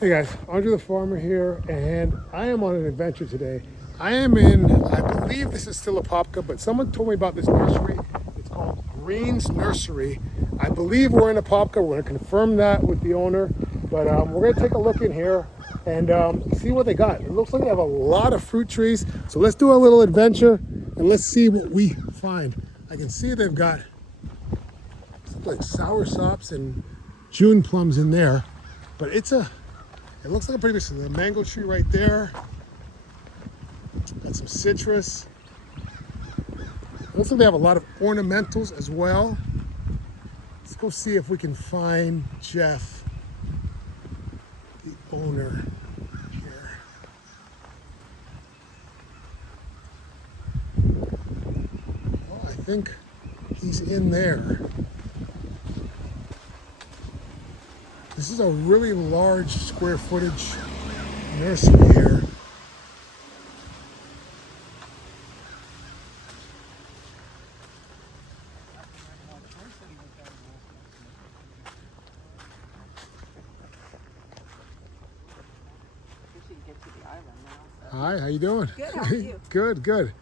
Hey guys, Andrethefarmer here, and I am on an adventure today. I am in, I believe this is still apopka, but someone told me about this nursery. It's called Green's Nursery. I believe we're in apopka. We're going to confirm that with the owner, but we're going to take a look in here and see what they got. It looks like they have a lot of fruit trees, so let's do a little adventure and let's see what we find. I can see they've got like sour sops and June plums in there, but it looks like a pretty big, the mango tree right there. Got some citrus. It looks like they have a lot of ornamentals as well. Let's go see if we can find Jeff, the owner here. Oh, I think he's in there. This is a really large square footage nursery here. Hi, how you doing? Good, how are you? Good, good.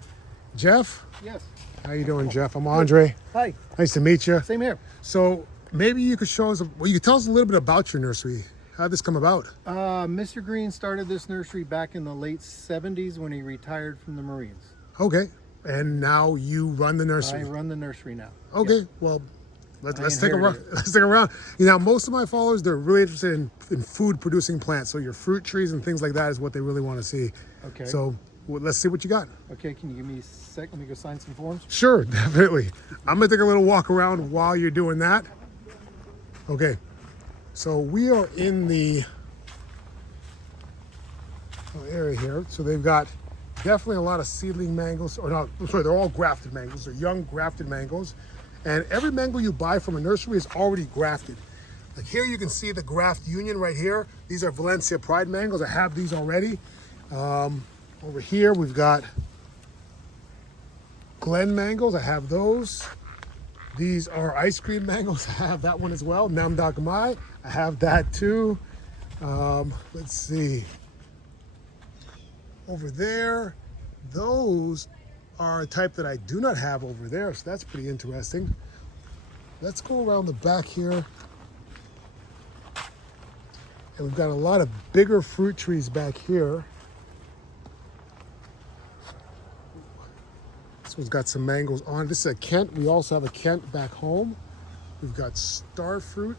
Jeff? Yes. How you doing, Jeff? I'm Andre. Hi. Nice to meet you. Same here. So maybe you could show us, well, you could tell us a little bit about your nursery. How did this come about? Mr. Green started this nursery back in the late 70s when he retired from the Marines. Okay. And now you run the I nursery. run the nursery now. Okay. Yes. Well, let's I take a run. inherited it. Let's take a round. You know, most of my followers, they're really interested in food producing plants. So your fruit trees and things like that is what they really want to see. Okay. So let's see what you got. Okay, can you give me a sec? Let me go sign some forms. Sure, definitely. I'm gonna take a little walk around while you're doing that. Okay, so we are in the area here. So they've got definitely a lot of seedling mangoes, or not, sorry, they're all grafted mangoes. They're young grafted mangoes. And every mango you buy from a nursery is already grafted. Like here you can see the graft union right here. These are Valencia Pride mangoes. I have these already. Over here we've got Glen mangoes. I have those. These are ice cream mangoes. I have that one as well. Nam Dak Mai. I have that too. Let's see. Over there, those are a type that I do not have over there, so that's pretty interesting. Let's go around the back here. And we've got a lot of bigger fruit trees back here. This one's got some mangoes on it. This is a Kent. We also have a Kent back home. We've got star fruit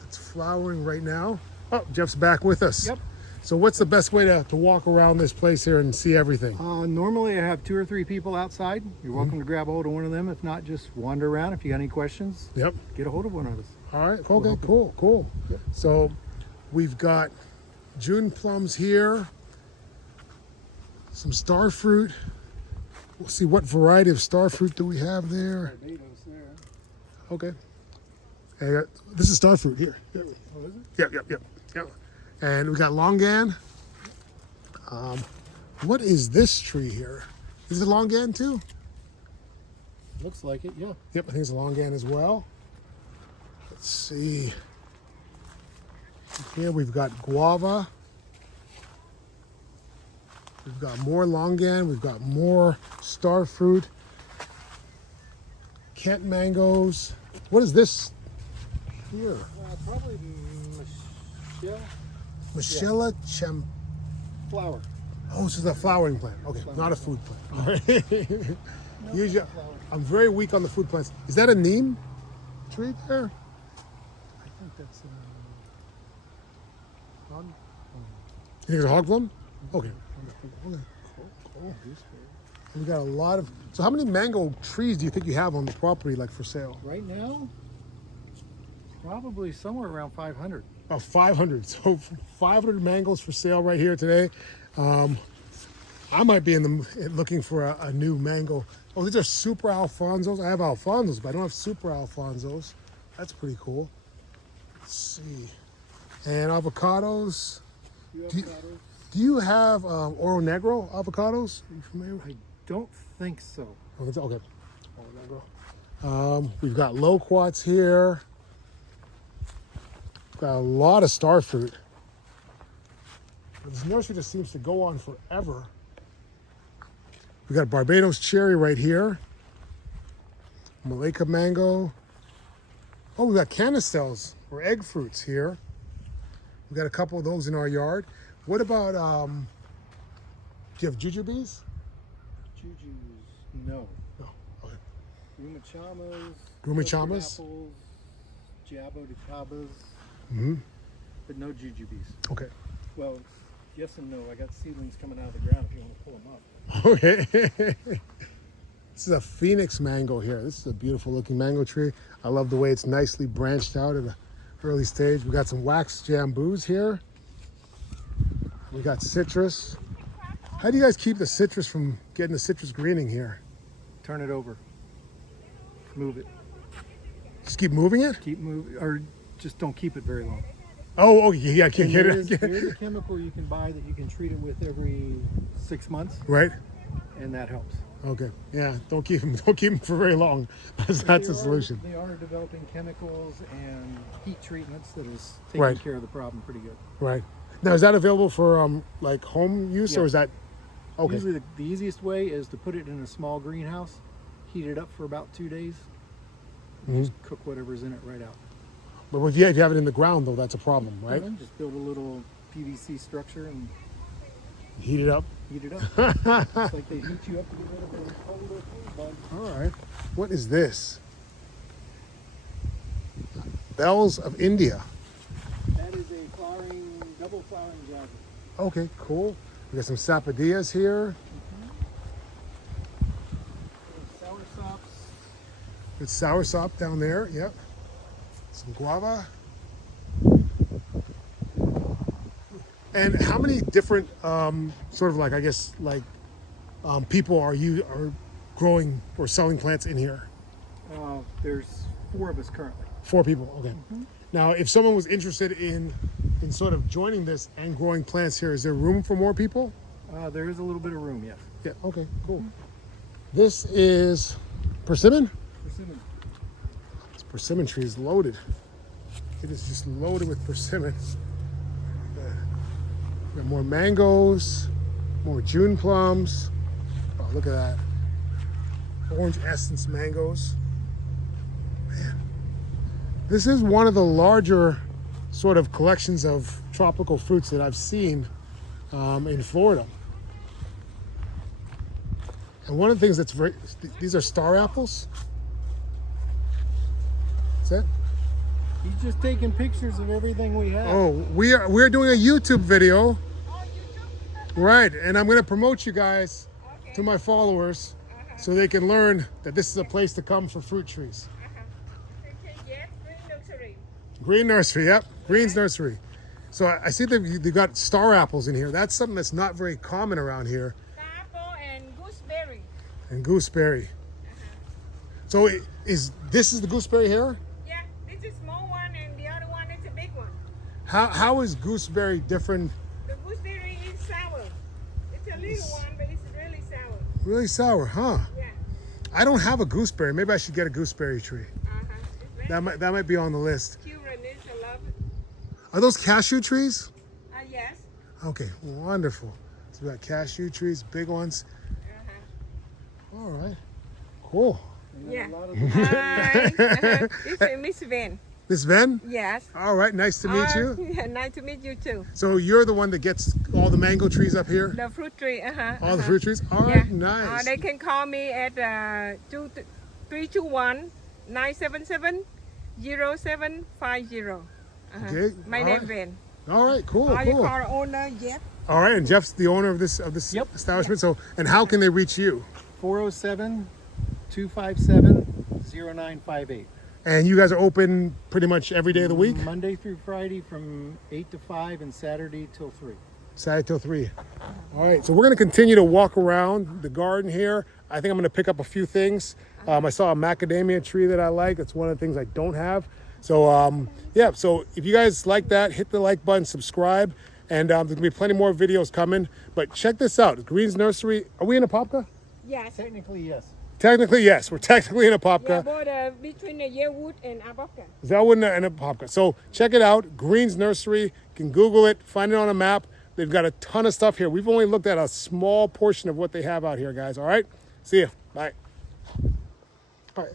that's flowering right now. Oh, Jeff's back with us. Yep. So what's the best way to walk around this place here and see everything? Normally I have 2 or 3 people outside. You're welcome to grab a hold of one of them. If not, just wander around. If you got any questions, Yep. get a hold of one of us. All right. Okay, cool. Yep. So we've got June plums here, some star fruit. We'll see what variety of star fruit do we have there. Barbados there. Okay. And this is star fruit here. Oh, is it? Yep. And we got longan. What is this tree here? Is it longan too? Looks like it, yeah. Yep, I think it's a longan as well. Let's see. Here we've got guava. We've got more longan. We've got more star fruit. Kent mangoes. What is this here? Probably Michelle Michella Chem. flower. Oh, this is a flowering plant. Okay, not a food plant. All right. Usually, flower. I'm very weak on the food plants. Is that a neem tree there? I think that's You think it's a hog plum? Okay. Cool. We got a lot of. So, how many mango trees do you think you have on the property, like for sale? right now, probably somewhere around 500. About 500. So 500 mangoes for sale right here today. I might be looking for a new mango. Oh, these are super Alfonsos. I have Alfonsos, but I don't have super Alfonsos. That's pretty cool. Let's see. And avocados. Do you have Oro Negro avocados? Are you familiar? I don't think so. Oh, okay. Oro Negro. We've got loquats here. Got a lot of star fruit. This nursery just seems to go on forever. We got Barbados cherry right here. Malacca mango. Oh, we got canistels or egg fruits here. We got a couple of those in our yard. What about, do you have jujubes? Jujus, no. No. Okay. Rumachamas. Rumachamas? Apples. Jaboticabas. Mm-hmm. But no jujubes. Okay. Well, yes and no. I got seedlings coming out of the ground if you want to pull them up. Okay. This is a phoenix mango here. This is a beautiful looking mango tree. I love the way it's nicely branched out at an early stage. We got some wax jambus here. We got citrus. How do you guys keep the citrus from getting the citrus greening here? Turn it over. Move it. Just keep moving it? Keep moving, or just don't keep it very long. Oh, yeah, I can't get There is it. a chemical you can buy that you can treat it with every 6 months, Right? and that helps. Okay. Yeah, don't keep them for very long. That's the solution. They are developing chemicals and heat treatments that is taking Right. care of the problem pretty good. Right. Now, is that available for like home use, or Yes. is that okay? Usually the easiest way is to put it in a small greenhouse, heat it up for about 2 days, and just cook whatever's in it right out. But if you have it in the ground, though, that's a problem, right? And then just build a little PVC structure and Heat it up. heat it up. It's like they heat you up to get rid of the colder food bugs. All right. What is this? Bells of India. That is a double flowering jasmine. Okay, cool. We got some sapodillas here. Sour sops. It's soursop down there. Yep. Some guava. And how many different sort of like, I guess, like people are growing or selling plants in here? There's 4 of us currently. 4 people. Okay. Now, if someone was interested in sort of joining this and growing plants here, is there room for more people? There is a little bit of room, yes. Yeah. Okay. Cool. This is persimmon. Persimmon. This persimmon tree is loaded. It is just loaded with persimmon. We got more mangoes, more June plums. Oh, look at that. Orange essence mangoes. Man. This is one of the larger sort of collections of tropical fruits that I've seen in Florida. And one of the things that's these are star apples. Is that? He's just taking pictures of everything we have. Oh, we're doing a YouTube video. Right, and I'm going to promote you guys to my followers so they can learn that this is a place to come for fruit trees. Yes, Green Nursery. Green Nursery, yep, Green's Nursery. So I see that they got star apples in here. That's something that's not very common around here. Apple and gooseberry. And gooseberry. So this is the gooseberry here? Yeah, this is small one and the other one is a big one. How is gooseberry different? The gooseberry is sour. It's a little one, but it's really sour. Really sour, huh? Yeah. I don't have a gooseberry. Maybe I should get a gooseberry tree. It's very That might be on the list. children is a love it. Are those cashew trees? Yes. Okay, wonderful. So we got cashew trees, big ones. All right, cool. Yeah. Hi. This is Miss Van. Miss Ven? Yes. All right, nice to meet you. Yeah, nice to meet you too. So you're the one that gets all the mango trees up here? The fruit tree. All the fruit trees? All right, nice. They can call me at 321-977-0750. Okay, My all name right. Van. All right, cool, You cool. call owner Jeff. All right, and Jeff's the owner of this Yep. establishment. So, and how can they reach you? 407-257-0958. And you guys are open pretty much every day of the week? Monday through Friday from 8 to 5 and Saturday till 3. Saturday till 3. All right, so we're going to continue to walk around the garden here. I think I'm going to pick up a few things. I saw a macadamia tree that I like. That's one of the things I don't have. So, yeah, so if you guys like that, hit the like button, subscribe, and there's going to be plenty more videos coming. But check this out, Green's Nursery. Are we in Apopka? Yes. Technically, yes. Technically, yes. We're technically in Yeah, Apopka. but between the Yearwood and Apopka. Zelwood and Apopka. So check it out, Green's Nursery. You can Google it, find it on a map. They've got a ton of stuff here. We've only looked at a small portion of what they have out here, guys. All right? See ya. Bye.